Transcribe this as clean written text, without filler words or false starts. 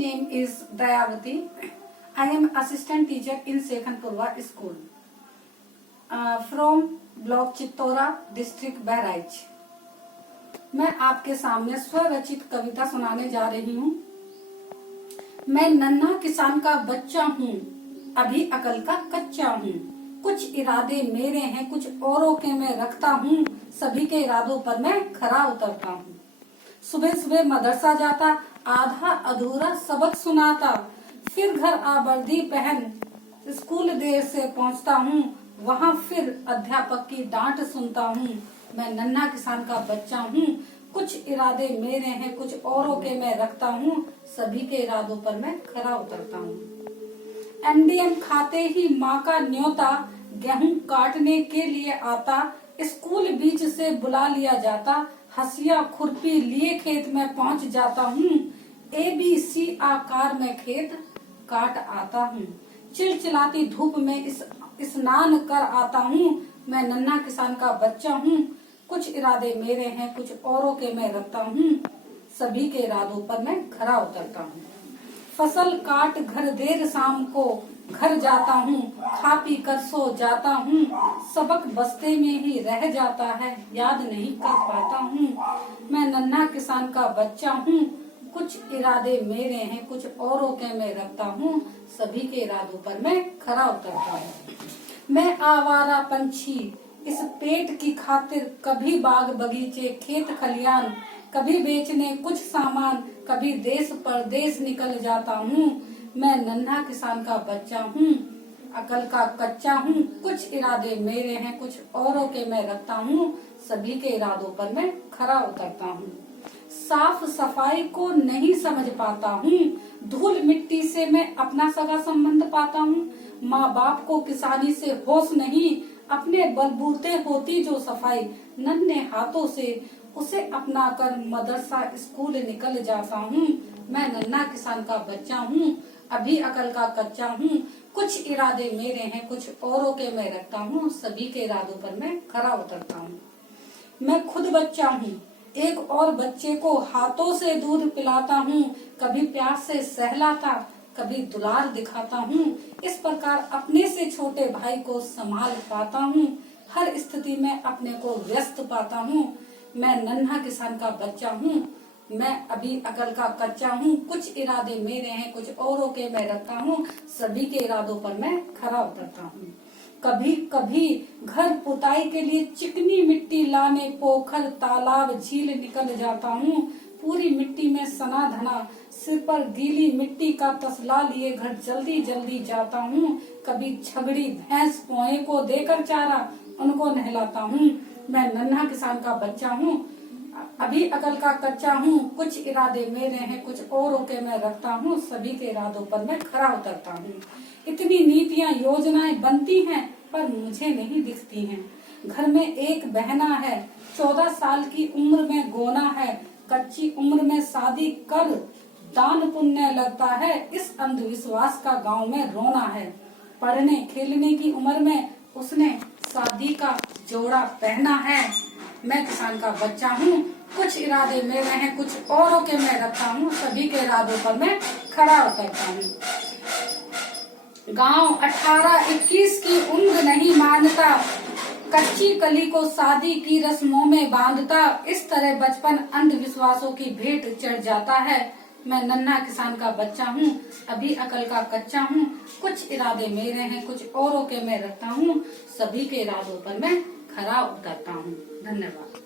name is Dayavati. I am assistant teacher in Sekhanpurwa school from block Chittaura, district Bahraich. मैं आपके सामने स्वरचित कविता सुनाने जा रही हूँ। मैं नन्हा किसान का बच्चा हूँ, अभी अकल का कच्चा हूँ। कुछ इरादे मेरे हैं, कुछ औरों के मैं रखता हूँ। सभी के इरादों पर मैं खरा उतरता हूँ। सुबह सुबह मदरसा जाता, आधा अधूरा सबक सुनाता। फिर घर आ वर्दी पहन स्कूल देर से पहुँचता हूँ। वहाँ फिर अध्यापक की डांट सुनता हूँ। मैं नन्हा किसान का बच्चा हूँ, कुछ इरादे मेरे हैं, कुछ औरों के मैं रखता हूँ। सभी के इरादों पर मैं खरा उतरता हूँ। एमडीएम खाते ही माँ का न्योता, गेहूं काटने के लिए आता। स्कूल बीच से बुला लिया जाता, हंसिया खुरपी लिए खेत में पहुँच जाता हूँ। ABC आकार में खेत काट आता हूँ। चिलचिलाती धूप में स्नान कर आता हूँ। मैं नन्हा किसान का बच्चा हूँ, कुछ इरादे मेरे हैं, कुछ औरों के मैं रखता हूँ। सभी के इरादों पर मैं खरा उतरता हूँ। फसल काट घर देर शाम को घर जाता हूँ। खा पी कर सो जाता हूँ। सबक बस्ते में ही रह जाता है, याद नहीं कर पाता हूँ। मैं नन्हा किसान का बच्चा हूँ, कुछ इरादे मेरे हैं, कुछ औरों के मैं रखता हूँ। सभी के इरादों पर मैं खरा उतरता हूँ। मैं आवारा पंछी इस पेट की खातिर, कभी बाग बगीचे खेत खलियान, कभी बेचने कुछ सामान, कभी देश परदेश निकल जाता हूँ। मैं नन्हा किसान का बच्चा हूँ, अकल का कच्चा हूँ। कुछ इरादे मेरे हैं, कुछ औरों के मैं रखता हूँ। सभी के इरादों पर मैं खरा उतरता हूँ। साफ सफाई को नहीं समझ पाता हूँ, धूल मिट्टी से मैं अपना सगा संबंध पाता हूँ। माँ बाप को किसानी से होश नहीं, अपने बलबूते होती जो सफाई। नन्हे हाथों से उसे अपना कर मदरसा स्कूल निकल जाता हूँ। मैं नन्हा किसान का बच्चा हूँ, अभी अकल का कच्चा हूँ। कुछ इरादे मेरे हैं, कुछ औरों के मैं रखता हूँ। सभी के इरादों पर मैं खरा उतरता हूँ। मैं खुद बच्चा हूँ, एक और बच्चे को हाथों से दूध पिलाता हूँ। कभी प्यास से सहलाता, कभी दुलार दिखाता हूँ। इस प्रकार अपने से छोटे भाई को संभाल पाता हूँ। हर स्थिति में अपने को व्यस्त पाता हूँ। मैं नन्हा किसान का बच्चा हूँ, मैं अभी अकल का कच्चा हूँ। कुछ इरादे मेरे हैं, कुछ औरों के मैं रखता हूँ। सभी के इरादों पर मैं खरा उतरता हूँ। कभी कभी घर पुताई के लिए चिकनी मिट्टी लाने पोखर तालाब झील निकल जाता हूँ। पूरी मिट्टी में सना धना, सिर पर गीली मिट्टी का तसला लिए घर जल्दी जल्दी जाता हूँ। कभी झगड़ी भैंस पोए को देकर चारा उनको नहलाता हूँ। मैं नन्हा किसान का बच्चा हूँ, अभी अकल का कच्चा हूँ। कुछ इरादे मेरे हैं, कुछ औरों के मैं रखता हूँ। सभी के इरादों पर मैं खरा उतरता हूँ। इतनी नीतियाँ योजनाएं बनती हैं, पर मुझे नहीं दिखती हैं। घर में एक बहना है, 14 साल की उम्र में गोना है। कच्ची उम्र में शादी कर दान पुण्य लगता है। इस अंधविश्वास का गांव में रोना है। पढ़ने खेलने की उम्र में उसने शादी का जोड़ा पहना है। मैं किसान का बच्चा हूँ, कुछ इरादे मेरे हैं, कुछ औरों के मैं रखता हूँ। सभी के इरादों पर मैं खरा उतरता हूँ। गांव 18-21 की उम्र नहीं मानता, कच्ची कली को शादी की रस्मों में बांधता। इस तरह बचपन अंधविश्वासों की भेंट चढ़ जाता है। मैं नन्हा किसान का बच्चा हूँ, अभी अकल का कच्चा हूँ। कुछ इरादे मेरे हैं, कुछ औरों के मैं रखता हूँ। सभी के इरादों पर मैं खरा उतरता हूँ। धन्यवाद।